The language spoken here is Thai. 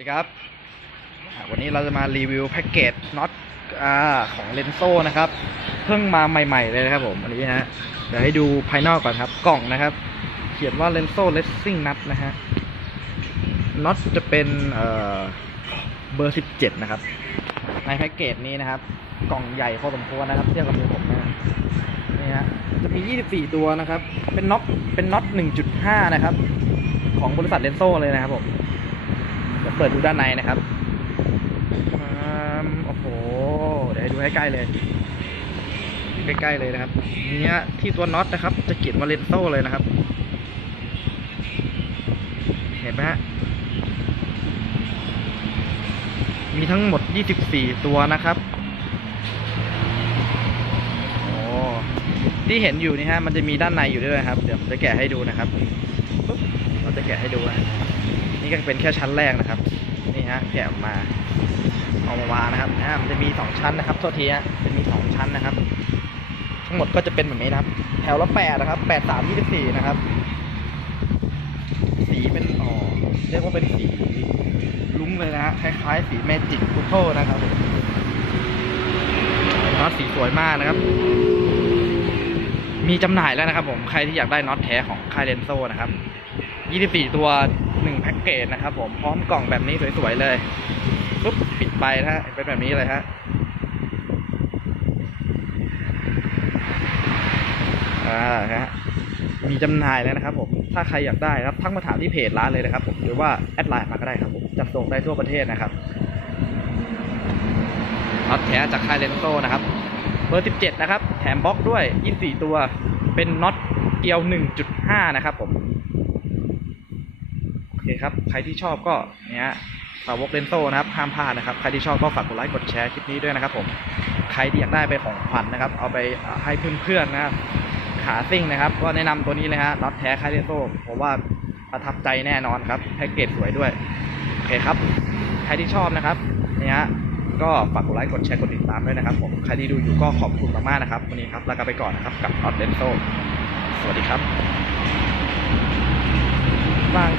ดีครับ วันนี้เราจะมารีวิวแพ็กเกจน็อตของเลนโซนะครับ เพิ่งมาใหม่ ๆ เลยนะครับผม อันนี้ฮะ เดี๋ยวให้ดูภายนอกก่อนครับ กล่องนะครับ เขียนว่าเลนโซเลสซิ่งนัทนะฮะ น็อตจะเป็นเอ่อเบอร์ 17 นะครับ ในแพ็กเกจนี้นะครับ กล่องใหญ่พอสมควรนะครับเทียบกับมือผมนะนี่ฮะ จะมี 24 ตัวนะครับ เป็นน็อตเป็นน็อต 1.5 นะครับ ของบริษัทเลนโซเลยนะครับผม เปิดดูด้านในนะครับอืมโอ้โห เดี๋ยวดูให้ใกล้เลย ใกล้ๆเลยนะครับ เนี้ยที่ตัวน็อตนะครับ จะเขียนว่าเลนโซเลยนะครับ เห็นไหมฮะ มีทั้งหมด 24 ตัวนะครับโอ้ที่เห็นอยู่นี่ฮะมันจะมีด้านในอยู่ด้วยครับ เดี๋ยวผมจะแกะให้ดูนะครับเราจะแกะให้ดูนะ ก็เป็นแค่ชั้นแรกนะครับ นี่ฮะแกะออกมาเอามาวางนะครับอ่ามันจะมีสองชั้นนะครับโทษทีฮะจะมีสองชั้นนะครับ ทั้งหมดก็จะเป็นแบบนี้นะครับ แถวละแปดนะครับแปดสามยี่สิบสี่นะครับ สีเป็นอ๋อเรียกว่าเป็นสีลุ้งเลยนะฮะคล้ายๆ สีเมจิกพุโธนะครับน็อตสีสวยมากนะครับ มีจำหน่ายแล้วนะครับผม ใครที่อยากได้น็อตแท้ของค่ายเลนโซนะครับ 24 ตัว 1แพ เกจนะครับ ผมพร้อมกล่องแบบนี้สวยๆเลยปุ๊บปิดไปนะฮะเป็นแบบนี้เลยฮะอ่าฮะมีจำหน่ายแล้วนะครับผม ถ้าใครอยากได้นะครับทักมาถามที่เพจร้านเลยนะครับผม หรือว่าแอดไลน์มาก็ได้ครับผมจัดส่งได้ทั่วประเทศนะครับน็อตแท้จากค่ายเลนโซนะครับ เบอร์ 17 นะครับ แถมบล็อกด้วย 24 ตัว เป็นน็อตเกลียว 1.5 นะครับผม อเคครับ ใครที่ชอบก็เนี้ยสาวกเลนโซนะครับห้ามพลาดนะครับ ใครที่ชอบก็ฝากกดไลค์กดแชร์คลิปนี้ด้วยนะครับผม ใครที่อยากได้ไปของขวัญนะครับ เอาไปให้เพื่อนๆนะครับ ขาซิ่งนะครับ ก็แนะนำตัวนี้เลยฮะน็อตแท้คายเลนโซผมว่าประทับใจแน่นอนครับแพ็กเกจสวยด้วยโอเคครับ ใครที่ชอบนะครับเนี่ยฮะก็ฝากกดไลค์กดแชร์กดติดตามด้วยนะครับผมใครที่ดูอยู่ก็ขอบคุณมากๆนะครับวันนี้ครับลากันไปก่อนนะครับกับออดเดนโซสวัสดีครับบาง